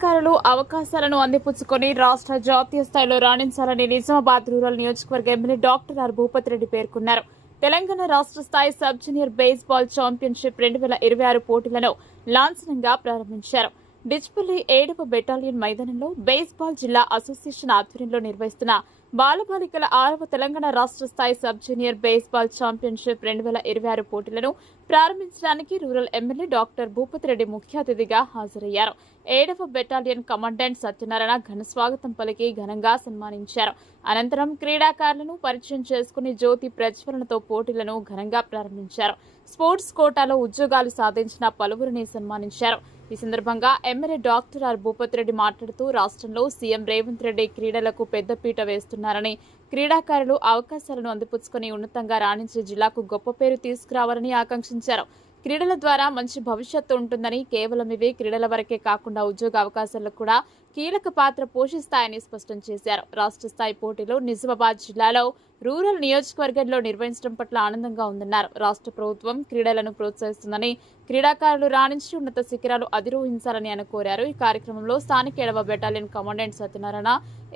క్రీడాకారులు అవకాశాలను అందిపుచ్చుకొని రాష్ట్ర జాతీయ స్థాయిలో రాణించాలని నిజామాబాద్ రూరల్ నియోజకవర్గ MLA doctor R Bhupathi Reddy పేర్కొన్నారు. తెలంగాణ రాష్ట్ర స్థాయి సబ్ జూనియర్ బేస్బాల్ ఛాంపియన్షిప్ 2026 పోటీలను లాంఛనంగా ప్రారంభించారు. డిచ్పల్లి 7వ బెటాలియన్ మైదానంలో బేస్బాల్ జిల్లా అసోసియేషన్ ఆధ్వర్యంలో నిర్వహిస్తున్న బాలబాలికల 6వ తెలంగాణ రాష్ట్ర స్థాయి సబ్ జూనియర్ బేస్బాల్ ఛాంపియన్షిప్ 2026 పోటీలను ప్రారంభించడానికి rural MLA doctor Bhupathi Reddy ముఖ్య అతిథిగా హాజరయ్యారు. 7వ బెటాలియన్ కమాండెంట్ సత్యనారాయణ ఘన స్వాగతం పలికి ఘనంగా సన్మానించారు. అనంతరం క్రీడాకారులను పరిచయం చేసుకుని జ్యోతి ప్రజ్వలనతో పోటీలను ఘనంగా ప్రారంభించారు. స్పోర్ట్స్ కోటాలో ఉద్యోగాలు సాధించిన పలువురిని సన్మానించారు. ఈ సందర్భంగా MLA doctor R Bhupathi Reddy మాట్లాడుతూ రాష్ట్రంలో సీఎం రేవంత్ రెడ్డి క్రీడలకు పెద్దపీట వేస్తున్నారని, క్రీడాకారులు అవకాశాలను అందిపుచ్చుకుని ఉన్నతంగా రాణించే జిల్లాకు గొప్ప పేరు తీసుకురావాలని ఆకాంక్షించారు. క్రీడల ద్వారా మంచి భవిష్యత్తు ఉంటుందని, కేవలం ఇవి క్రీడల వరకే కాకుండా ఉద్యోగ అవకాశాలకు కూడా కీలక పాత్ర పోషిస్తాయని స్పష్టం చేశారు. రాష్ట్ర స్థాయి పోటీలో నిజామాబాద్ జిల్లాలో రూరల్ నియోజకవర్గంలో నిర్వహించడం పట్ల ఆనందంగా ఉందన్నారు. రాష్ట్ర ప్రభుత్వం క్రీడలను ప్రోత్సహిస్తుందని, క్రీడాకారులు రాణించి ఉన్నత శిఖరాలు అధిరోహించాలని ఆయన కోరారు. ఈ కార్యక్రమంలో స్థానిక 7వ battalion commandant Satyanarayana,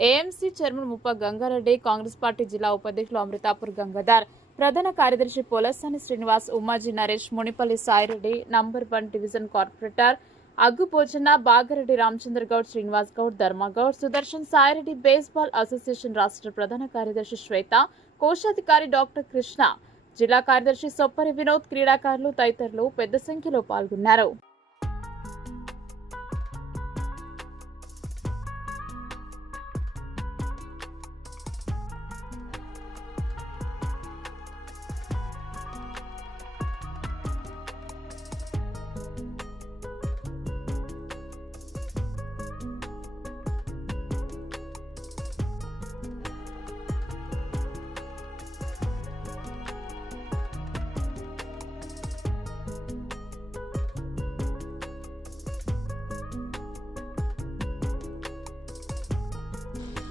AMC chairman ముప్ప గంగారెడ్డి, కాంగ్రెస్ పార్టీ జిల్లా ఉపాధ్యక్షులు అమృతాపూర్ గంగాధర్, ప్రధాన కార్యదర్శి Polasani Srinivas, Ummaji Naresh, Munipalli Saireddy, number 1 division corporator Aggu Pochanna, Bagareddy Ramachandra Goud, Srinivas Goud, Dharmagoud, Sudarshan, Saireddy, baseball association రాష్ట్ర ప్రధాన కార్యదర్శి శ్వేత, కోశాధికారి డాక్టర్ కృష్ణ, జిల్లా కార్యదర్శి సొప్పరి వినోద్, క్రీడాకారులు తదితరులు పెద్ద సంఖ్యలో పాల్గొన్నారు.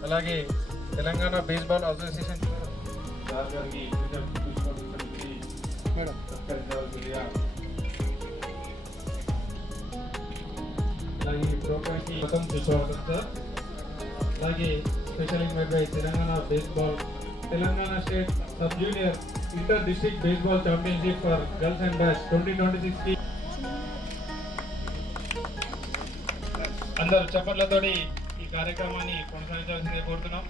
అలాగే తెలంగాణ బేస్బాల్ అసోసియేషన్ అలాగే ఈ ప్రోగ్రామ్కి మొత్తం చూసుకోవాలి సార్. అలాగే special invite by Telangana baseball, Telangana state sub junior inter district baseball championship for girls and boys 2026కి అందరూ చప్పట్లతోటి ఈ కార్యక్రమాన్ని కొనసాగించాల్సిందే కోరుతున్నాం.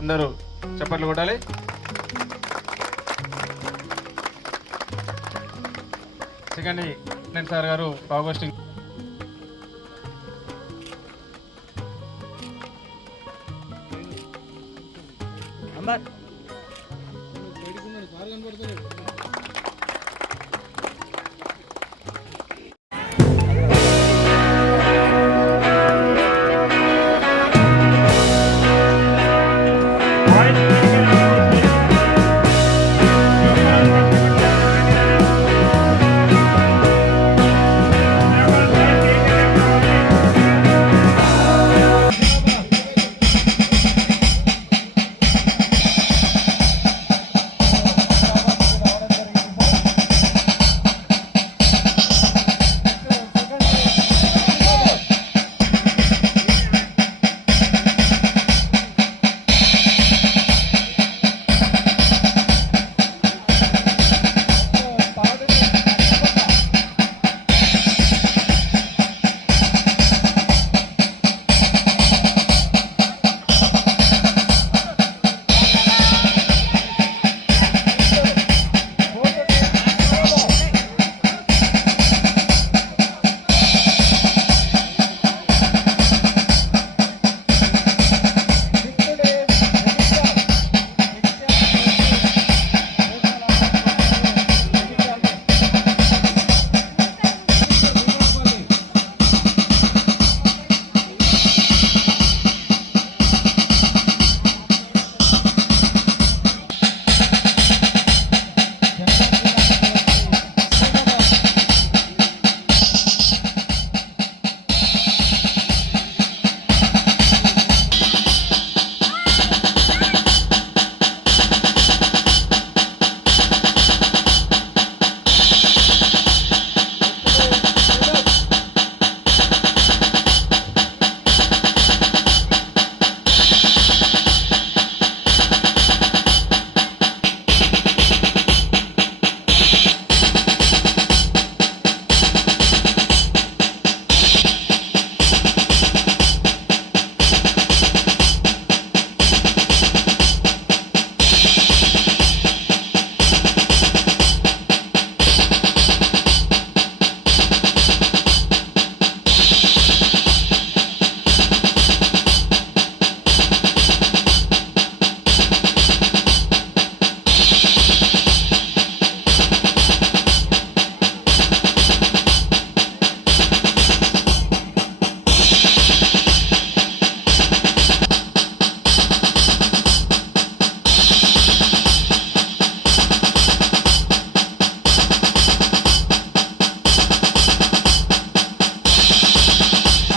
అందరూ చప్పట్లు కొట్టాలి. సెకండ్ సార్ గారు పవర్ పోస్టింగ్.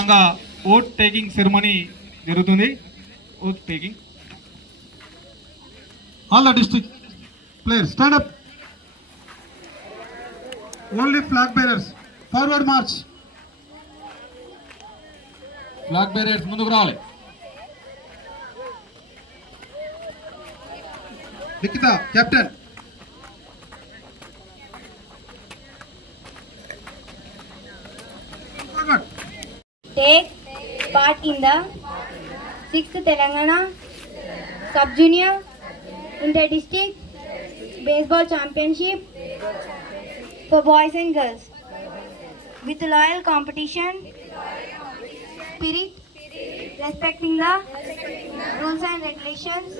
సందర్భంగా ఓట్ టేకింగ్ సెరమనీ జరుగుతుంది. Oath taking. All the district players stand up. Only flag bearers forward march. Flag bearers ముందుకు రావాలి. Nikita, captain. Forward. Take part in the 6th Telangana Sub-Junior Inter-District Baseball Championship for boys and girls with loyal competition, spirit, respecting the rules and regulations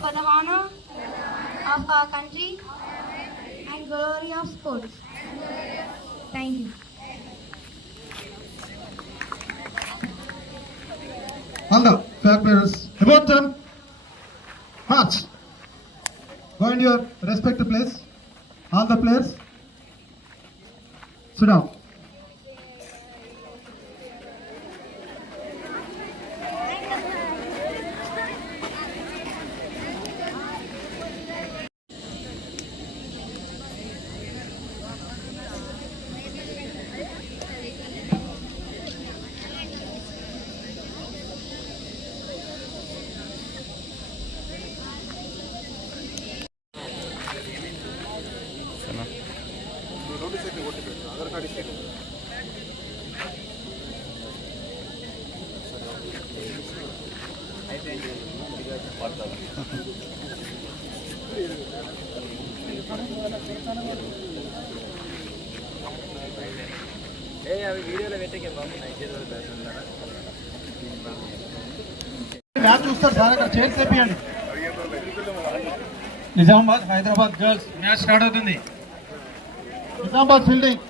for the honor of our country and glory of sports. Thank you. All the flag bearers about them. March. Go in your respective place. All the players sit down. Match చూస్తారు sir, అక్కడ chairs వేపియండి. Nizamabad Hyderabad girls match start అవుతుంది. Nizamabad fielding.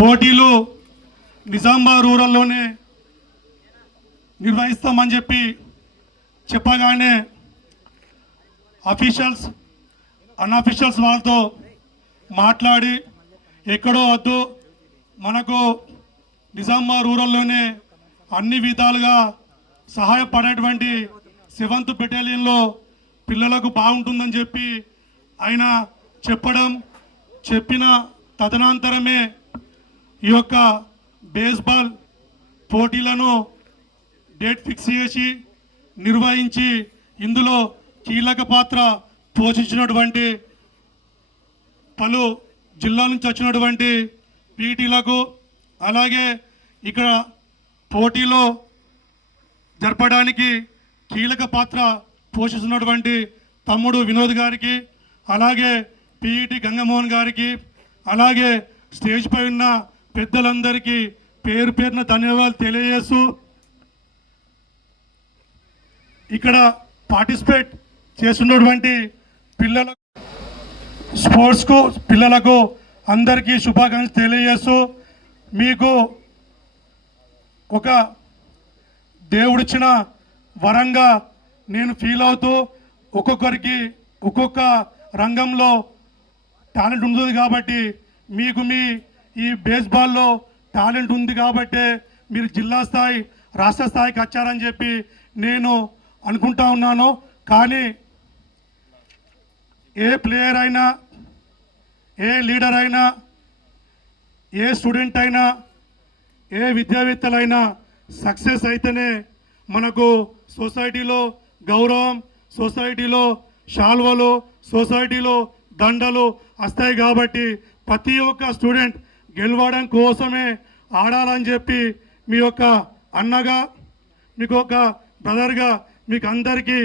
పోటీలు నిజామాబాద్ రూరల్లోనే నిర్వహిస్తామని చెప్పగానే officials unofficials వాళ్ళతో మాట్లాడి ఎక్కడో వద్దు, మనకు నిజామాబాద్ రూరల్లోనే అన్ని విధాలుగా సహాయపడేటువంటి 7th బెటాలియన్లో పిల్లలకు బాగుంటుందని చెప్పి ఆయన చెప్పిన తదనంతరమే ఈ యొక్క బేస్బాల్ పోటీలను డేట్ ఫిక్స్ చేసి నిర్వహించి ఇందులో కీలక పాత్ర పోషించినటువంటి పలు జిల్లాల నుంచి వచ్చినటువంటి పీటీలకు, అలాగే ఇక్కడ పోటీలో జరపడానికి కీలక పాత్ర పోషిస్తున్నటువంటి తమ్ముడు వినోద్ గారికి, అలాగే పీఈటీ గంగమోహన్ గారికి, అలాగే స్టేజ్ పై ఉన్న పెద్దలందరికీ పేరు పేరున ధన్యవాదాలు తెలియజేస్తూ ఇక్కడ పార్టిసిపేట్ చేస్తున్నటువంటి పిల్లలకు అందరికీ శుభాకాంక్షలు తెలియజేస్తూ మీకు ఒక దేవుడిచ్చిన వరంగా నేను ఫీల్ అవుతూ ఒక్కొక్కరికి ఒక్కొక్క రంగంలో టాలెంట్ ఉంటుంది కాబట్టి మీకు ఈ బేస్బాల్లో టాలెంట్ ఉంది కాబట్టి మీరు జిల్లా స్థాయి రాష్ట్ర స్థాయికి వచ్చారని చెప్పి నేను అనుకుంటా ఉన్నాను. కానీ ఏ ప్లేయర్ అయినా, ఏ లీడర్ అయినా, ఏ స్టూడెంట్ అయినా, ఏ విద్యావేత్తలైనా సక్సెస్ అయితేనే మనకు సొసైటీలో గౌరవం, సొసైటీలో శాల్వలు, సొసైటీలో దండలు వస్తాయి. కాబట్టి ప్రతి ఒక్క స్టూడెంట్ గెలవడం కోసమే ఆడాలని చెప్పి మీ యొక్క అన్నగా, మీకు ఒక బ్రదర్గా మీకు అందరికీ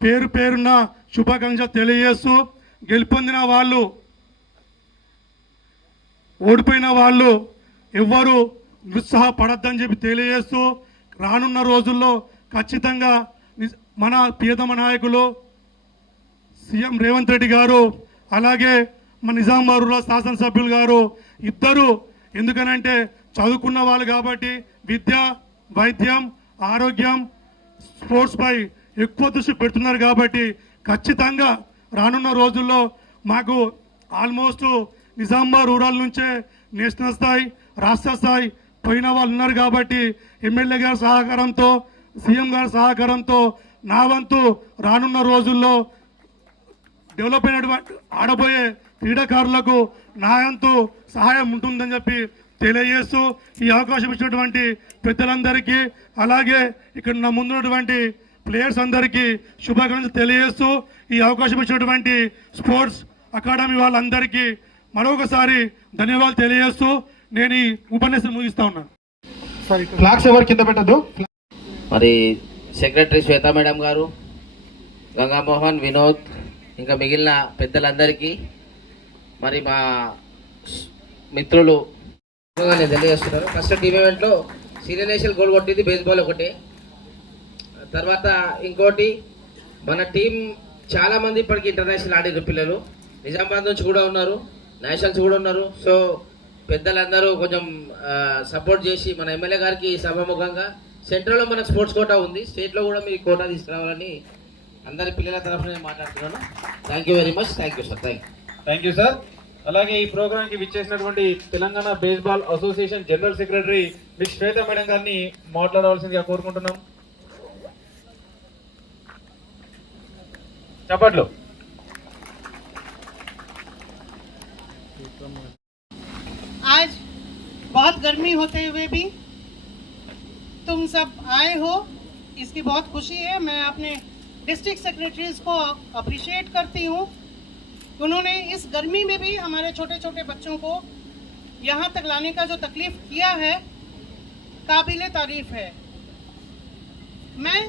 పేరు పేరున్న శుభాకాంక్షలు తెలియజేస్తూ, గెలుపొందిన వాళ్ళు, ఓడిపోయిన వాళ్ళు ఎవ్వరూ నిరుత్సాహపడద్దని చెప్పి తెలియజేస్తూ, రానున్న రోజుల్లో ఖచ్చితంగా మన ప్రియతమ నాయకులు సీఎం రేవంత్ రెడ్డి గారు, అలాగే మన నిజామాబాద్ రూరల్ శాసనసభ్యులు గారు ఇద్దరు, ఎందుకనంటే చదువుకున్న వాళ్ళు కాబట్టి విద్య, వైద్యం, ఆరోగ్యం, స్పోర్ట్స్పై ఎక్కువ దృష్టి పెడుతున్నారు. కాబట్టి ఖచ్చితంగా రానున్న రోజుల్లో మాకు ఆల్మోస్ట్ నిజామాబాద్ రూరల్ నుంచే నేషనల్ స్థాయి, రాష్ట్ర స్థాయి పోయిన వాళ్ళు ఉన్నారు. కాబట్టి ఎమ్మెల్యే గారి సహకారంతో, సీఎం గారి సహకారంతో నా వంతు రానున్న రోజుల్లో డెవలప్ అయినటువంటి ఆడబోయే క్రీడాకారులకు నా వంతు సహాయం ఉంటుందని చెప్పి తెలియజేస్తూ, ఈ అవకాశం ఇచ్చినటువంటి పెద్దలందరికీ, అలాగే ఇక్కడ నా ముందున్నటువంటి ప్లేయర్స్ అందరికీ శుభాకాంక్షలు తెలియజేస్తూ, ఈ అవకాశం ఇచ్చినటువంటి స్పోర్ట్స్ అకాడమీ వాళ్ళందరికీ మరొకసారి ధన్యవాదాలు తెలియజేస్తూ నేను ఈ ఉపన్యాసం ముగిస్తా ఉన్నాను. ఫ్లాగ్స్ ఎవరు కింద పెట్టద్దు. మరి సెక్రటరీ శ్వేత మేడం గారు, గంగామోహన్, వినోద్, ఇంకా మిగిలిన పెద్దలందరికీ, మరి మా మిత్రులు నేను తెలియజేస్తున్నారు. ఫస్ట్ టీమ్ ఈవెంట్లో సీనియర్ నేషనల్ గోల్ కొట్టింది బేస్బాల్ ఒకటే. తర్వాత ఇంకోటి, మన టీం చాలా మంది ఇప్పటికి ఇంటర్నేషనల్ ఆడిన పిల్లలు నిజామాబాద్ నుంచి కూడా ఉన్నారు, నేషనల్స్ కూడా ఉన్నారు. సో పెద్దలందరూ కొంచెం సపోర్ట్ చేసి మన ఎమ్మెల్యే గారికి సభాముఖంగా, సెంట్రల్లో మనకు స్పోర్ట్స్ కోటా ఉంది, స్టేట్లో కూడా మీరు కోటా తీసుకురావాలని అందరి పిల్లల తరఫున నేను మాట్లాడుతున్నాను. Thank you very much. Thank you sir. Thank you sir. అలాగే ఈ ప్రోగ్రామ్ కి విచ్చేసినటువంటి Telangana baseball association general secretary miss Shweta madam గారిని మాట్లాడవలసిందిగా కోరుకుంటున్నాం. చప్పట్లు. आज बहुत गर्मी होते हुए भी तुम सब आए हो, इसकी बहुत खुशी है। मैं अपने डिस्ट्रिक्ट सेक्रेटरीज को अप्रिशिएट करती हूँ। उन्होंने इस गर्मी में भी हमारे छोटे छोटे बच्चों को यहाँ तक लाने का जो तकलीफ किया है, काबिले तारीफ है। मैं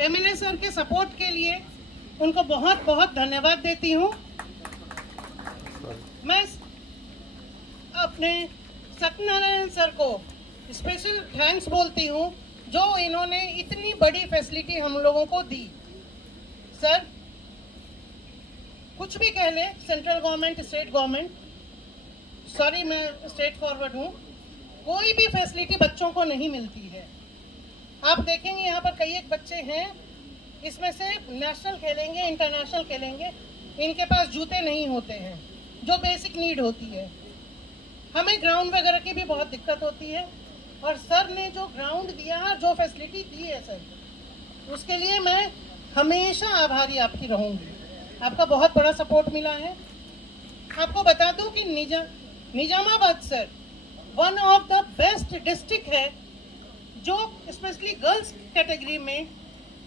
एमएलए सर के सपोर्ट के लिए उनको बहुत बहुत धन्यवाद देती हूँ। मैं अपने सत्यनारायण सर को स्पेशल थैंक्स बोलती हूँ, जो इन्होंने इतनी बड़ी फैसिलिटी हम लोगों को दी। सर कुछ भी कह ले, central government, state government, sorry मैं स्ट्रेट फॉरवर्ड हूँ, कोई भी फैसिलिटी बच्चों को नहीं मिलती है। आप देखेंगे यहाँ पर कई एक बच्चे हैं, इसमें से नेशनल खेलेंगे, इंटरनेशनल खेलेंगे, इनके पास जूते नहीं होते हैं, जो बेसिक नीड होती है। हमें ग्राउंड वगैरह की भी बहुत दिक्कत होती है, और सर ने जो ग्राउंड दिया है, जो फैसिलिटी दी है सर, उसके लिए मैं हमेशा आभारी आपकी रहूँगी। आपका बहुत बड़ा सपोर्ट मिला है। आपको बता दूं कि Nizamabad sir one of the best district है, जो स्पेशली गर्ल्स कैटेगरी में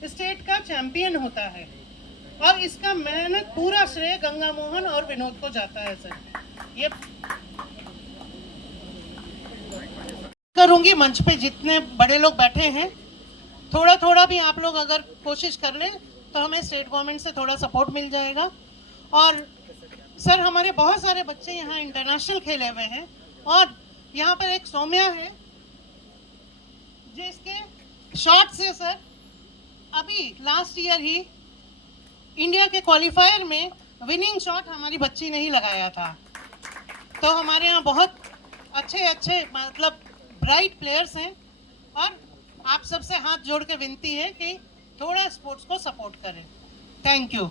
स्टेट का चैंपियन होता है, और इसका मेहनत पूरा श्रेय गंगा मोहन और विनोद को जाता है। सर ये करूंगी, मंच पे जितने बड़े लोग बैठे हैं, थोड़ा थोड़ा भी आप लोग अगर कोशिश कर लें तो हमें स्टेट गवर्नमेंट से थोड़ा सपोर्ट मिल जाएगा। और सर हमारे बहुत सारे बच्चे यहाँ इंटरनेशनल खेले हुए हैं, और यहाँ पर एक सौम्या है जिसके शॉट से सर अभी लास्ट ईयर ही इंडिया के क्वालिफायर में विनिंग शॉट हमारी बच्ची ने ही लगाया था। तो हमारे यहाँ बहुत अच्छे अच्छे मतलब ब्राइट प्लेयर्स हैं, और आप सबसे हाथ जोड़ के विनती है कि थोड़ा स्पोर्ट्स को सपोर्ट करें। Thank you.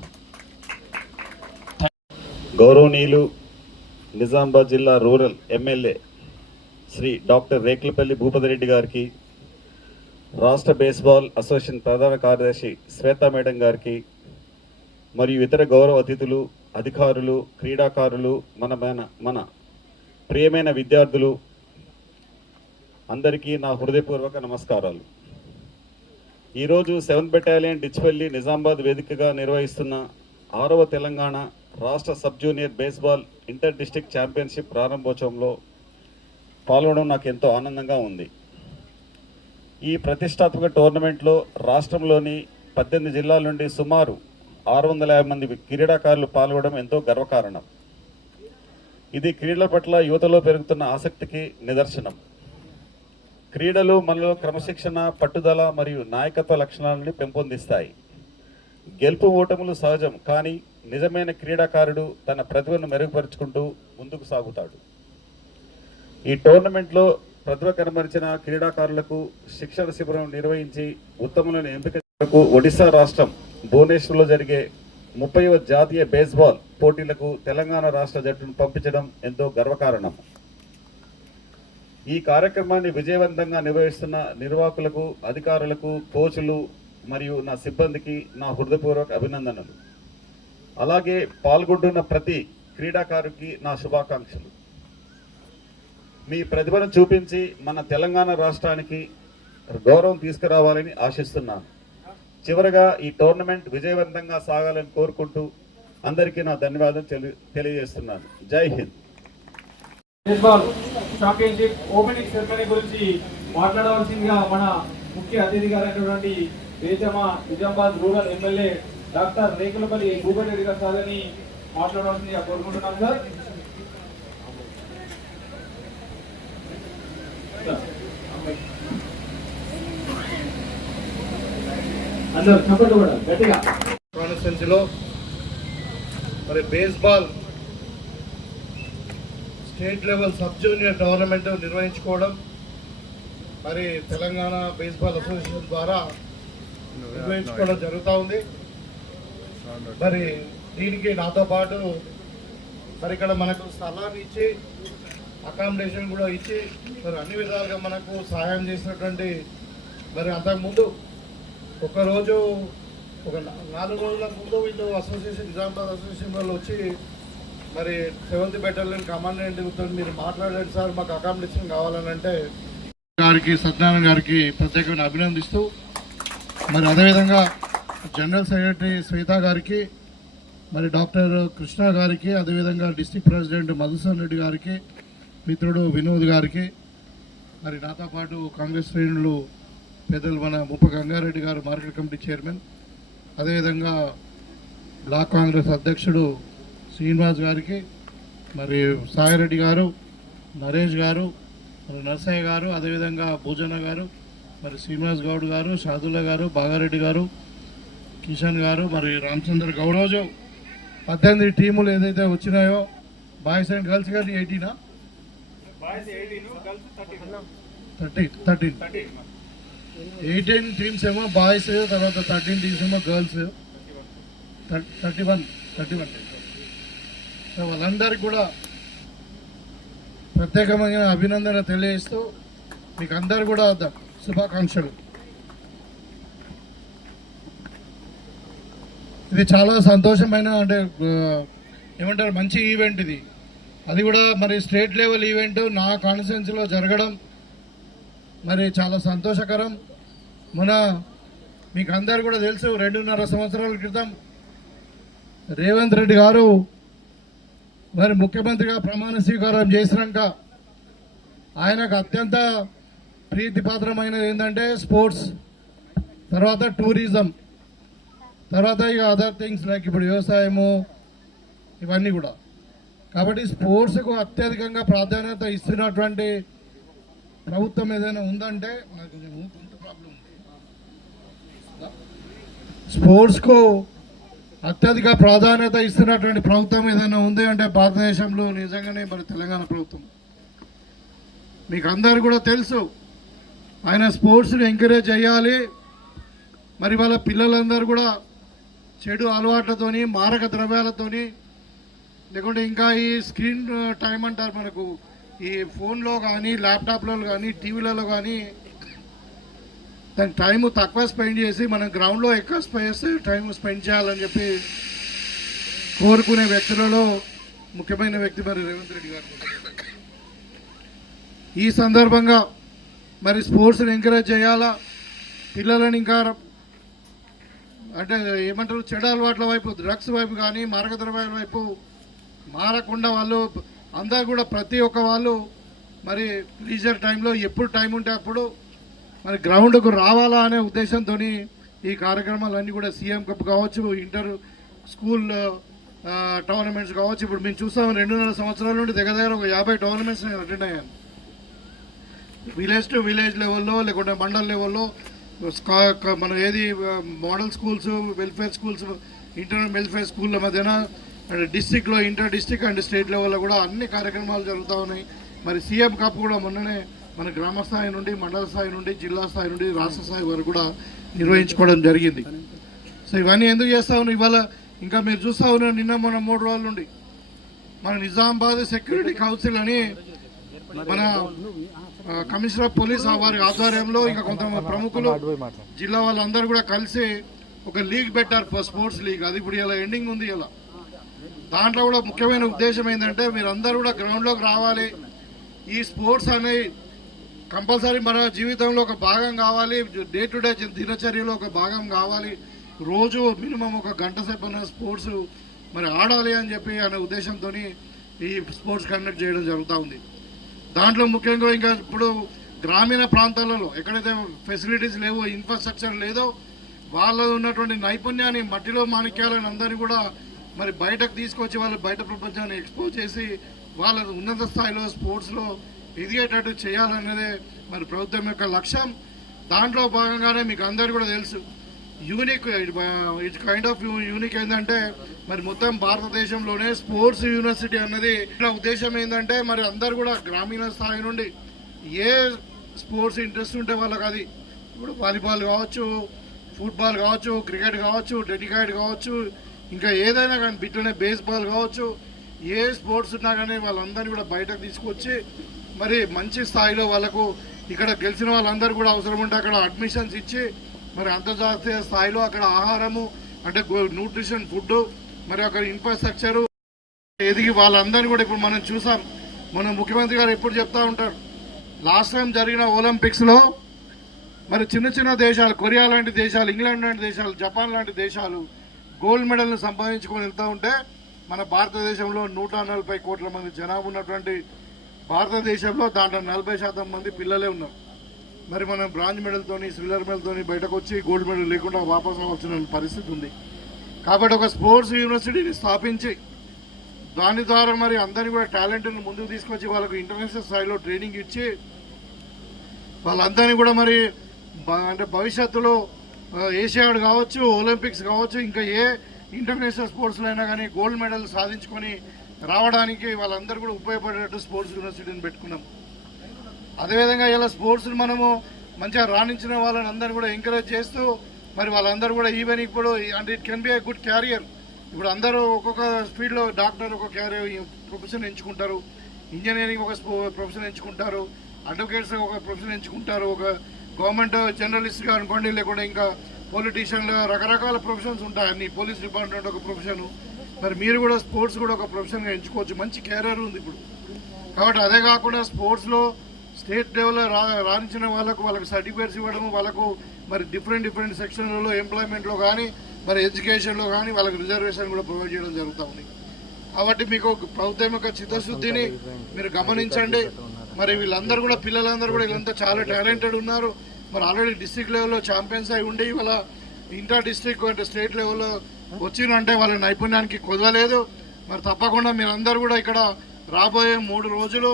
గౌరవనీయులు నిజామాబాద్ జిల్లా rural MLA Shri doctor Rekulapalli Bhupathi Reddy గారికి, రాష్ట్ర బేస్బాల్ అసోసియేషన్ ప్రధాన కార్యదర్శి శ్వేతా మేడం గారికి, మరియు ఇతర గౌరవ అతిథులు, అధికారులు, క్రీడాకారులు, మన ప్రియమైన విద్యార్థులు, అందరికీ నా హృదయపూర్వక నమస్కారాలు. ఈరోజు 7th బెటాలియన్ డిచ్పల్లి నిజామాబాద్ వేదికగా నిర్వహిస్తున్న 6వ తెలంగాణ రాష్ట్ర sub junior baseball inter district championship ప్రారంభోత్సవంలో పాల్గొనడం నాకు ఎంతో ఆనందంగా ఉంది. ఈ ప్రతిష్టాత్మక టోర్నమెంట్లో రాష్ట్రంలోని 18 జిల్లాల నుండి సుమారు 650 మంది క్రీడాకారులు పాల్గొనడం ఎంతో గర్వకారణం. ఇది క్రీడల పట్ల యువతలో పెరుగుతున్న ఆసక్తికి నిదర్శనం. క్రీడలు మనలో క్రమశిక్షణ, పట్టుదల మరియు నాయకత్వ లక్షణాలను పెంపొందిస్తాయి. గెలుపు ఓటములు సహజం, కానీ నిజమైన క్రీడాకారుడు తన ప్రతిభను మెరుగుపరుచుకుంటూ ముందుకు సాగుతాడు. ఈ టోర్నమెంట్లో ప్రతిభ కనబరిచిన క్రీడాకారులకు శిక్షణ శిబిరం నిర్వహించి ఉత్తములను ఎంపిక చేయడానికి ఒడిశా రాష్ట్రం భువనేశ్వర్లో జరిగే 30వ జాతీయ బేస్బాల్ పోటీలకు తెలంగాణ రాష్ట్ర జట్టును పంపించడం ఎంతో గర్వకారణం. ఈ కార్యక్రమాన్ని విజయవంతంగా నిర్వహిస్తున్న నిర్వాహకులకు, అధికారులకు, కోచ్లు మరియు నా సిబ్బందికి నా హృదయపూర్వక అభినందనలు. అలాగే పాల్గొంటున్న ప్రతి క్రీడాకారుకి నా శుభాకాంక్షలు. మీ ప్రతిభను చూపించి మన తెలంగాణ రాష్ట్రానికి గౌరవం తీసుకురావాలని ఆశిస్తున్నాను. చివరగా ఈ టోర్నమెంట్ విజయవంతంగా సాగాలని కోరుకుంటూ అందరికీ నా ధన్యవాదాలు తెలియజేస్తున్నాను. Jai Hind. Baseball championship opening ceremony గురించి మాట్లాడవలసిందిగా మన ముఖ్య అతిథి గారైనటువంటి Nizamabad rural MLA doctor Rekulapalli Bhupathireddy గారు సార్ని మాట్లాడవలసిందిగా కోరుకుంటున్నాం సార్. అందరూ చప్పట్లు కూడా గట్టిగా. కాన్స్టిట్యున్సీలో మరి baseball state level sub junior tournament నిర్వహించుకోవడం మరి తెలంగాణ బేస్బాల్ అసోసియేషన్ ద్వారా నిర్వహించుకోవడం జరుగుతూ ఉంది. మరి దీనికి నాతో పాటు మరి ఇక్కడ మనకు స్థలాన్ని ఇచ్చి అకామిడేషన్ కూడా ఇచ్చి మరి అన్ని విధాలుగా మనకు సహాయం చేసినటువంటి మరి అంతకుముందు ఒకరోజు ఒక 4 రోజుల ముందు వీళ్ళు అసోసియేషన్ నిజామాబాద్ అసోసియేషన్ వాళ్ళు వచ్చి మరి 7th బెటాలియన్ కమాండెంట్తో మీరు మాట్లాడండి సార్, మాకు అకామిడేషన్ కావాలని అంటే గారికి, సత్యనారాయణ గారికి ప్రత్యేకంగా అభినందిస్తూ మరి అదేవిధంగా జనరల్ సెక్రటరీ శ్వేత గారికి, మరి డాక్టర్ కృష్ణ గారికి, అదేవిధంగా డిస్ట్రిక్ట్ ప్రెసిడెంట్ మధుసూదన్ రెడ్డి గారికి, మిత్రుడు వినోద్ గారికి, మరి నాతో పాటు కాంగ్రెస్ శ్రేణులు పెద్దలు మన ముప్ప గంగారెడ్డి గారు మార్కెట్ కమిటీ చైర్మన్, అదేవిధంగా బ్లాక్ కాంగ్రెస్ అధ్యక్షుడు శ్రీనివాస్ గారికి, మరి సాయిరెడ్డి గారు, నరేష్ గారు, మరి నరసయ్య గారు, అదేవిధంగా భూజన గారు, మరి శ్రీనివాస్ గౌడ్ గారు, షాదుల్లా గారు, బాగారెడ్డి గారు, కిషన్ గారు, మరి రామచంద్ర గౌడ్. రోజు 18 టీములు ఏదైతే వచ్చినాయో బాయ్స్ అండ్ గర్ల్స్ కానీ 18 టీమ్స్ ఏమో బాయ్స్, తర్వాత 13 టీమ్స్ ఏమో గర్ల్స్, 31. సో వాళ్ళందరికీ కూడా ప్రత్యేకమైన అభినందన తెలియజేస్తూ మీకు అందరు కూడా శుభాకాంక్షలు. ఇది చాలా సంతోషమైన, అంటే ఏమంటారు, మంచి ఈవెంట్ ఇది. అది కూడా మరి స్టేట్ లెవెల్ ఈవెంట్ నా కాన్స్టిట్యున్సీలో జరగడం మరి చాలా సంతోషకరం. మీకు అందరు కూడా తెలుసు, 2.5 సంవత్సరాల క్రితం రేవంత్ రెడ్డి గారు మరి ముఖ్యమంత్రిగా ప్రమాణ స్వీకారం చేసినాక ఆయనకు అత్యంత ప్రీతిపాత్రమైనది ఏంటంటే స్పోర్ట్స్, తర్వాత టూరిజం, తర్వాత ఇక అదర్ థింగ్స్ లైక్ ఇప్పుడు వ్యవసాయము, ఇవన్నీ కూడా. కాబట్టి స్పోర్ట్స్కు అత్యధికంగా ప్రాధాన్యత ఇస్తున్నటువంటి ప్రభుత్వం ఏదైనా ఉందంటే, నాకు కొంచెం ప్రాబ్లం ఉంది, స్పోర్ట్స్కు అత్యధిక ప్రాధాన్యత ఇస్తున్నటువంటి ప్రభుత్వం ఏదైనా ఉంది అంటే భారతదేశంలో నిజంగానే మరి తెలంగాణ ప్రభుత్వం. మీకు అందరు కూడా తెలుసు, ఆయన స్పోర్ట్స్ని ఎంకరేజ్ చేయాలి. మరి వాళ్ళ పిల్లలందరూ కూడా చెడు అలవాట్లతోని, మారక ద్రవ్యాలతోని, లేకుంటే ఇంకా ఈ స్క్రీన్ టైం అంటారు మనకు, ఈ ఫోన్లో కానీ, ల్యాప్టాప్లో కానీ, టీవీలలో కానీ దాని టైం తక్కువ స్పెండ్ చేసి మనం గ్రౌండ్లో ఎక్కువ టైం స్పెండ్ చేయాలని చెప్పి కోరుకునే వ్యక్తులలో ముఖ్యమైన వ్యక్తి మరి రేవంత్ రెడ్డి గారు. ఈ సందర్భంగా మరి స్పోర్ట్స్ని ఎంకరేజ్ చేయాలా, పిల్లలని ఇంకా అంటే ఏమంటారు చెడు అలవాట్ల వైపు, డ్రగ్స్ వైపు కానీ మారకద్రవ్యాల వైపు మారకుండా వాళ్ళు అందరూ కూడా ప్రతి ఒక్క వాళ్ళు మరి లీజర్ టైంలో ఎప్పుడు టైం ఉంటే అప్పుడు మరి గ్రౌండ్కు రావాలా అనే ఉద్దేశంతో ఈ కార్యక్రమాలన్నీ కూడా సీఎం కప్ కావచ్చు, ఇంటర్ స్కూల్ టోర్నమెంట్స్ కావచ్చు. ఇప్పుడు మేము చూస్తాం 2.5 సంవత్సరాల నుండి దగ్గర ఒక 50 టోర్నమెంట్స్ నేను అటెండ్ అయ్యాను. విలేజ్ టు విలేజ్ లెవెల్లో లేకుంటే మండల్ లెవెల్లో మన ఏది model schools, welfare schools, inter welfare స్కూళ్ళ మధ్యన డిస్టిక్లో ఇంటర్ డిస్టిక్ అండ్ స్టేట్ లెవెల్లో కూడా అన్ని కార్యక్రమాలు జరుగుతూ ఉన్నాయి. మరి సీఎం కప్ కూడా మొన్ననే మన గ్రామ స్థాయి నుండి, మండల స్థాయి నుండి, జిల్లా స్థాయి నుండి, రాష్ట్ర స్థాయి వరకు కూడా నిర్వహించుకోవడం జరిగింది. సో ఇవన్నీ ఎందుకు చేస్తా ఉన్నాం ఇవాళ ఇంకా మీరు చూస్తూ ఉన్నారు, నిన్న మొన్న 3 రోజుల నుండి మన నిజామాబాద్ సెక్యూరిటీ కౌన్సిల్ అని మన కమిషనర్ ఆఫ్ పోలీస్ వారి ఆధ్వర్యంలో ఇంకా కొంత ప్రముఖులు జిల్లా వాళ్ళందరూ కూడా కలిసి ఒక లీగ్ పెట్టారు, స్పోర్ట్స్ లీగ్. అది ఇప్పుడు ఇలా ఎండింగ్ ఉంది. ఇలా దాంట్లో కూడా ముఖ్యమైన ఉద్దేశం ఏంటంటే మీరందరూ కూడా గ్రౌండ్లోకి రావాలి. ఈ స్పోర్ట్స్ అనేవి కంపల్సరీ మన జీవితంలో ఒక భాగం కావాలి, డే టు డే దినచర్యలో ఒక భాగం కావాలి. రోజు మినిమం ఒక గంట సేపు అన్న స్పోర్ట్స్ మరి ఆడాలి అని చెప్పి అనే ఉద్దేశంతో ఈ స్పోర్ట్స్ కండక్ట్ చేయడం జరుగుతూ ఉంది. దాంట్లో ముఖ్యంగా ఇంకా ఇప్పుడు గ్రామీణ ప్రాంతాలలో ఎక్కడైతే ఫెసిలిటీస్ లేవో, ఇన్ఫ్రాస్ట్రక్చర్ లేదో, వాళ్ళలో ఉన్నటువంటి నైపుణ్యాన్ని, మట్టిలో మాణిక్యాలను అందరినీ కూడా మరి బయటకు తీసుకొచ్చి వాళ్ళు బయట ప్రపంచాన్ని ఎక్స్పోజ్ చేసి వాళ్ళ ఉన్నత స్థాయిలో స్పోర్ట్స్లో ఎదిగేటట్టు చేయాలన్నదే మరి ప్రభుత్వం యొక్క లక్ష్యం. దాంట్లో భాగంగానే మీకు అందరు కూడా తెలుసు unique, it kind of unique ఏంటంటే మరి మొత్తం భారతదేశంలోనే స్పోర్ట్స్ యూనివర్సిటీ అన్నది ఉద్దేశం ఏంటంటే మరి అందరు కూడా గ్రామీణ స్థాయి నుండి ఏ స్పోర్ట్స్ ఇంట్రెస్ట్ ఉంటే వాళ్ళకి, అది ఇప్పుడు వాలీబాల్ కావచ్చు, ఫుట్బాల్ కావచ్చు, క్రికెట్ కావచ్చు, టెన్నికాయిట్ కావచ్చు, ఇంకా ఏదైనా కానీ బిట్లనే బేస్బాల్ కావచ్చు, ఏ స్పోర్ట్స్ ఉన్నా కానీ వాళ్ళందరినీ కూడా బయటకు తీసుకొచ్చి మరి మంచి స్థాయిలో వాళ్ళకు ఇక్కడ గెలిచిన వాళ్ళందరూ కూడా అవసరం ఉంటే అక్కడ అడ్మిషన్స్ ఇచ్చి మరి అంతర్జాతీయ స్థాయిలో అక్కడ ఆహారము అంటే న్యూట్రిషన్ ఫుడ్, మరి అక్కడ ఇన్ఫ్రాస్ట్రక్చరు ఎదిగి వాళ్ళందరినీ కూడా ఇప్పుడు మనం చూసాం. మన ముఖ్యమంత్రి గారు ఎప్పుడు చెప్తా ఉంటారు, లాస్ట్ టైం జరిగిన ఒలింపిక్స్లో మరి చిన్న చిన్న దేశాలు, కొరియా లాంటి దేశాలు, ఇంగ్లాండ్ లాంటి దేశాలు, జపాన్ లాంటి దేశాలు గోల్డ్ మెడల్ను సంపాదించుకొని వెళ్తూ ఉంటే మన భారతదేశంలో 140 కోట్ల మంది జనాభా ఉన్నటువంటి భారతదేశంలో దాంట్లో 40% మంది పిల్లలే ఉన్నారు. మరి మనం బ్రాంజ్ మెడల్తోని, సిల్వర్ మెడల్తోని బయటకు వచ్చి గోల్డ్ మెడల్ లేకుండా వాపసు అవ్వాల్సిన పరిస్థితి ఉంది. కాబట్టి ఒక స్పోర్ట్స్ యూనివర్సిటీని స్థాపించి దాని ద్వారా మరి అందరినీ కూడా టాలెంట్ని ముందుకు తీసుకొచ్చి వాళ్ళకు ఇంటర్నేషనల్ స్థాయిలో ట్రైనింగ్ ఇచ్చి వాళ్ళందరినీ కూడా మరి అంటే భవిష్యత్తులో ఏషియాడ్ కావచ్చు, ఒలింపిక్స్ కావచ్చు, ఇంకా ఏ ఇంటర్నేషనల్ స్పోర్ట్స్లో అయినా కానీ గోల్డ్ మెడల్ సాధించుకొని రావడానికి వాళ్ళందరూ కూడా ఉపయోగపడేటట్టు స్పోర్ట్స్ యూనివర్సిటీని పెట్టుకున్నాం. అదేవిధంగా ఇలా స్పోర్ట్స్ని మనము మంచిగా రాణించిన వాళ్ళని అందరూ కూడా ఎంకరేజ్ చేస్తూ మరి వాళ్ళందరూ కూడా ఈవెన్ ఇప్పుడు అంటే it can be a good carrier. ఇప్పుడు అందరూ ఒక్కొక్క స్పీడ్లో డాక్టర్ ఒక క్యారియర్ ప్రొఫెషన్ ఎంచుకుంటారు, ఇంజనీరింగ్ ఒక ప్రొఫెషన్ ఎంచుకుంటారు, అడ్వకేట్స్ ఒక ప్రొఫెషన్ ఎంచుకుంటారు, ఒక గవర్నమెంట్ జర్నలిస్ట్గా అనుకోండి, లేకుంటే ఇంకా పొలిటీషియన్లు, రకరకాల ప్రొఫెషన్స్ ఉంటాయి. అన్ని పోలీస్ డిపార్ట్మెంట్ ఒక ప్రొఫెషన్, మరి మీరు కూడా స్పోర్ట్స్ కూడా ఒక ప్రొఫెషన్గా ఎంచుకోవచ్చు. మంచి కెరీర్ ఉంది ఇప్పుడు. కాబట్టి అదే కాకుండా స్పోర్ట్స్లో స్టేట్ లెవెల్లో రాణించిన వాళ్ళకు సర్టిఫికేట్స్ ఇవ్వడము, వాళ్ళకు మరి డిఫరెంట్ సెక్షన్లలో ఎంప్లాయ్మెంట్లో కానీ మరి ఎడ్యుకేషన్లో కానీ వాళ్ళకి రిజర్వేషన్ కూడా ప్రొవైడ్ చేయడం జరుగుతూ ఉంది. కాబట్టి మీకు ప్రభుత్వం యొక్క చిత్తశుద్ధిని మీరు గమనించండి. మరి వీళ్ళందరూ కూడా పిల్లలందరూ కూడా వీళ్ళంతా చాలా టాలెంటెడ్ ఉన్నారు. మరి ఆల్రెడీ డిస్ట్రిక్ట్ లెవెల్లో ఛాంపియన్స్ అయి ఉండి ఇవాళ ఇంటర్ డిస్ట్రిక్ట్ అంటే స్టేట్ లెవెల్లో వచ్చినంటే వాళ్ళ నైపుణ్యానికి కుదరలేదు. మరి తప్పకుండా మీరందరూ కూడా ఇక్కడ రాబోయే 3 రోజులు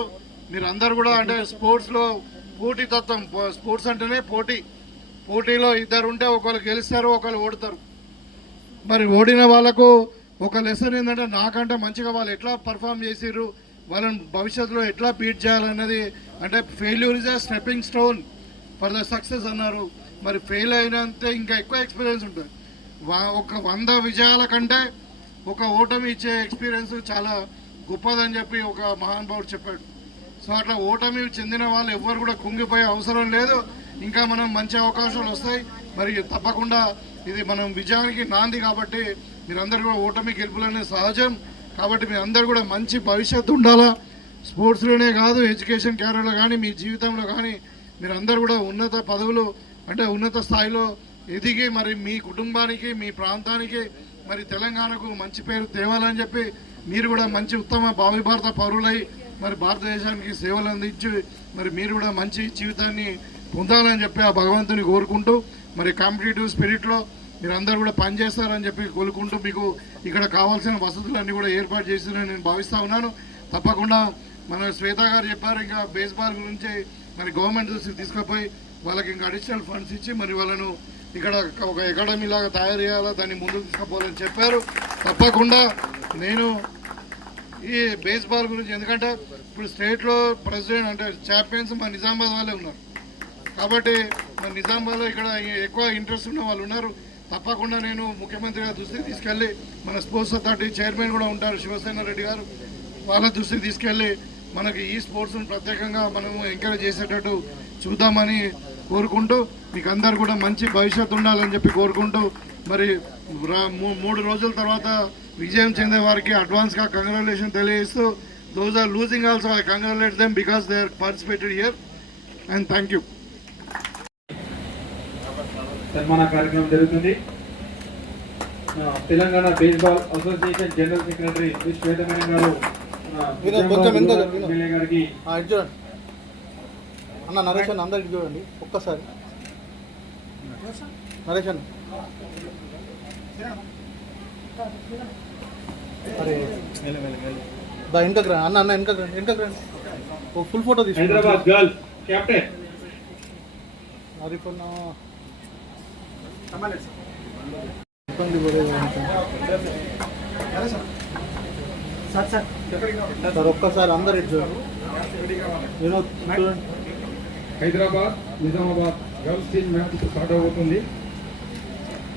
మీరందరూ కూడా అంటే స్పోర్ట్స్లో పోటీతత్వం, స్పోర్ట్స్ అంటేనే పోటీలో ఇద్దరు ఉంటే ఒకళ్ళు గెలుస్తారు, ఒకళ్ళు ఓడతారు. మరి ఓడిన వాళ్ళకు ఒక లెసన్ ఏంటంటే నాకంటే మంచిగా వాళ్ళు ఎట్లా పర్ఫామ్ చేసిర్రు, వాళ్ళని భవిష్యత్తులో ఎట్లా బీట్ చేయాలన్నది. అంటే failure is a stepping stone for the success అన్నారు. మరి ఫెయిల్ అయినంతే ఇంకా ఎక్కువ ఎక్స్పీరియన్స్ ఉంటుంది. ఒక 100 విజయాల కంటే ఒక ఓటమి ఇచ్చే ఎక్స్పీరియన్స్ చాలా గొప్పదని చెప్పి ఒక మహానుభావుడు చెప్పాడు. సో అట్లా ఓటమి చెందిన వాళ్ళు ఎవ్వరు కూడా కుంగిపోయే అవసరం లేదు. ఇంకా మనం మంచి అవకాశాలు వస్తాయి. మరి తప్పకుండా ఇది మనం విజయానికి నాంది. కాబట్టి మీరందరూ కూడా ఓటమి గెలుపులనే సహజం. కాబట్టి మీ అందరూ కూడా మంచి భవిష్యత్తు ఉండాలా. స్పోర్ట్స్లోనే కాదు, ఎడ్యుకేషన్ క్యారియర్లో కానీ, మీ జీవితంలో కానీ మీరందరూ కూడా ఉన్నత పదవులు అంటే ఉన్నత స్థాయిలో ఎదిగి మరి మీ కుటుంబానికి మీ ప్రాంతానికి మరి తెలంగాణకు మంచి పేరు తేవాలని చెప్పి మీరు కూడా మంచి ఉత్తమ భావి భారత పౌరులై మరి భారతదేశానికి సేవలు అందించి మరి మీరు కూడా మంచి జీవితాన్ని పొందాలని చెప్పి ఆ భగవంతుని కోరుకుంటూ మరి కాంపిటేటివ్ స్పిరిట్లో మీరందరూ కూడా పనిచేస్తారని చెప్పి కోరుకుంటూ మీకు ఇక్కడ కావాల్సిన వసతులన్నీ కూడా ఏర్పాటు చేస్తారని నేను భావిస్తూ ఉన్నాను. తప్పకుండా మన శ్వేత గారు చెప్పారు, ఇంకా బేస్బాల్ గురించి మరి గవర్నమెంట్ దృష్టికి తీసుకుపోయి వాళ్ళకి ఇంకా అడిషనల్ ఫండ్స్ ఇచ్చి మరి వాళ్ళను ఇక్కడ ఒక అకాడమీ లాగా తయారు చేయాలా, దాన్ని ముందుకు తీసుకుపోవాలని చెప్పారు. తప్పకుండా నేను ఈ బేస్బాల్ గురించి, ఎందుకంటే ఇప్పుడు స్టేట్లో ప్రెసిడెంట్ అంటే ఛాంపియన్స్ మా నిజామాబాద్ వాళ్ళే ఉన్నారు కాబట్టి మన నిజామాబాద్లో ఇక్కడ ఎక్కువ ఇంట్రెస్ట్ ఉన్న వాళ్ళు ఉన్నారు. తప్పకుండా నేను ముఖ్యమంత్రి గారి దృష్టికి తీసుకెళ్ళి మన స్పోర్ట్స్ అథారిటీ చైర్మన్ కూడా ఉంటారు శివసేన రెడ్డి గారు, వాళ్ళ దృష్టికి తీసుకెళ్ళి మనకి ఈ స్పోర్ట్స్ను ప్రత్యేకంగా మనము ఎంకరేజ్ చేసేటట్టు చూద్దామని కోరుకుంటూ మీకు అందరు కూడా మంచి భవిష్యత్తు ఉండాలని చెప్పి కోరుకుంటూ మరి 3 రోజుల తర్వాత విజయం చెందే వారికి అడ్వాన్స్గా కంగ్రాచులేషన్ తెలియజేస్తూ those are losing also I congratulate them because they are participated here and thank you. సన్మాన కార్యక్రమం జరుగుతుంది. Telangana baseball association general secretary Shweta madam గారు ఎమ్మెల్యే గారికి అన్న నరేష్ అన్న అందరికి చూడండి ఒక్కసారి. నరేష్ అన్న అరే వెనకకు రా అన్న, వెనకకు రండి ఓ ఫుల్ ఫోటో తీసుకో. హైదరాబాద్ గర్ల్స్ కెప్టెన్ ఆరిఫ్ అన్న సార్ ఒక్కసారి అందరు ఇటు వినోద్ చూడండి. Hyderabad Nizamabad girls team match start అవబోతుంది.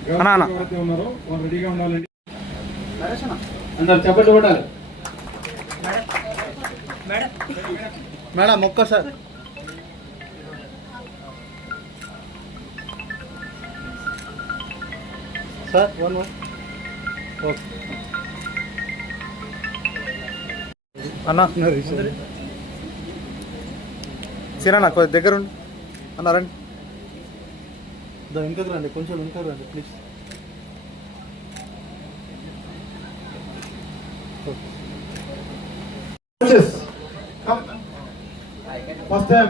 ఎవరైతే ఉన్నారో వాళ్ళు రెడీగా ఉండాలండి. అందరు చెప్పండి కొట్టాలి. మేడం ఒక్కసారి సార్ 1 ఓకే అన్న సిరానా కొద్ది దగ్గర ఉండి అన్న రండి, వెనకకు రండి, కొంచెం వెనకకు రండి please. First time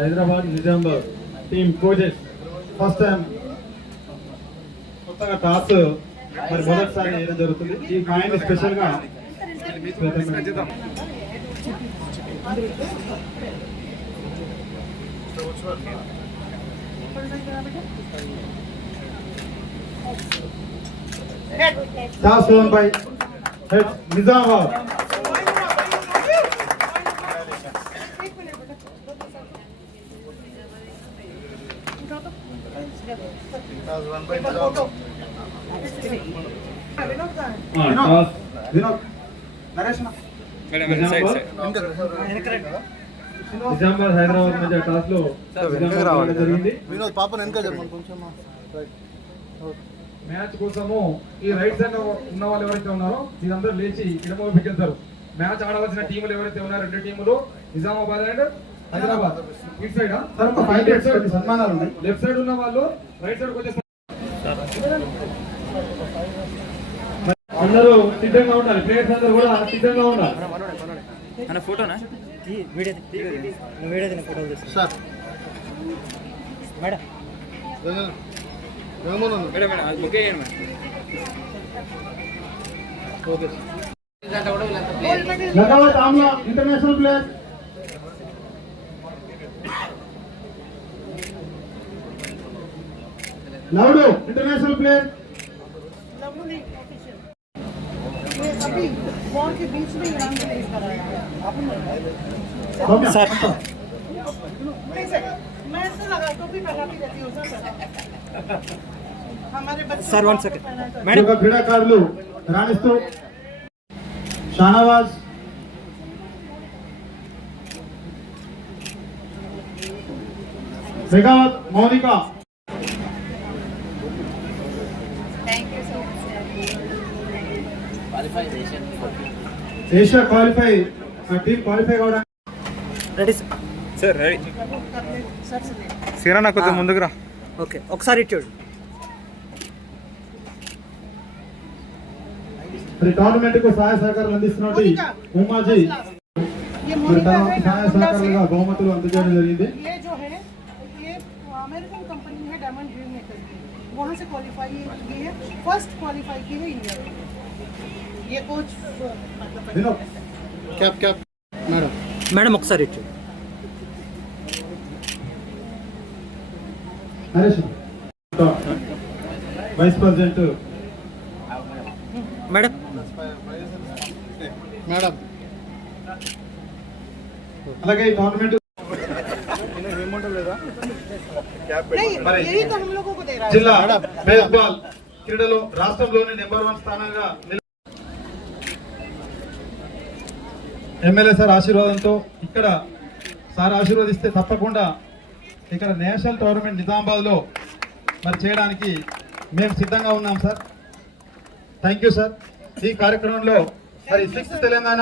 Hyderabad Nizamabad team coaches first time కొత్తగా టాస్ మరి మొదటిసారి చేయడం జరుగుతుంది. ఈ కాయిన్ స్పెషల్ గా toss won by Nizamabad. Nizamabad Hyderabad మధ్య టాస్ లో జరిగింది. వినోద్ పాప వెనక జరగండి కొంచెం. మ్యాచ్ కోసము ఈ రైట్ సైడ్ ఉన్న వాళ్ళు ఎవరైతే ఉన్నారో మీరందరూ లేచి ఇడమ పికెళ్తారు. మ్యాచ్ ఆడవలసిన టీములు ఎవరైతే ఉన్నారో 2 టీములు నిజామాబాద్ అండ్ హైదరాబాద్. ఇటు సైడ్ సన్మానాలు ఉన్నాయి. లెఫ్ట్ సైడ్ ఉన్న వాళ్ళు రైట్ సైడ్ వచ్చేస్తారు. అందరూ సిద్ధంగా ఉండాలి. ప్లేయర్స్ అందరూ కూడా సిద్ధంగా ఉండాలి. ఫోటోనా sir madam okay Lagavath Amla international player. లౌడు ఇంటర్నేషనల్ ప్లేయర్. సార్ 1 సెకండ్ క్రీడాకారులు రాణిస్తూ Shanawaz, Megavath, Mounika. Asia qualify team qualify కావడానికి రెడీ సార్ రెడీ సీనా కొద్దిగా ముందుకు రా. ఓకే ఒకసారి ఇచ్చాడు. మరి టోర్నమెంట్ కు సహాయ సహకారాలు అందిస్తున్నటువంటి ఉమాజీ ये మరి मोनिका తన है సహాయ नालंदा से। సహకారాలుగా బహుమతులు అందజేయడం జరిగింది. ये जो है ये अमेरिकन कंपनी है डायमंड ड्रीम मेकर की, वहाँ से क्वालिफाई की है, फर्स्ट क्वालिफाई की है इंडिया में। ये coach Vinod cap cap madam madam ఒకసారి ఇచ్చాడు. Naresh vice president madam madam అలాగే ఈ టోర్నమెంట్ नहीं, మరి यही तो हम लोगों को दे रहा है। జిల్లా బేస్బాల్ క్రీడలో రాష్ట్రంలోని నెంబర్ 1 స్థానంగా ఎమ్మెల్యే సార్ ఆశీర్వాదంతో ఇక్కడ సార్ ఆశీర్వదిస్తే తప్పకుండా ఇక్కడ నేషనల్ టోర్నమెంట్ నిజామాబాద్లో మరి చేయడానికి మేము సిద్ధంగా ఉన్నాం సార్. Thank you sir. ఈ కార్యక్రమంలో మరి 6th తెలంగాణ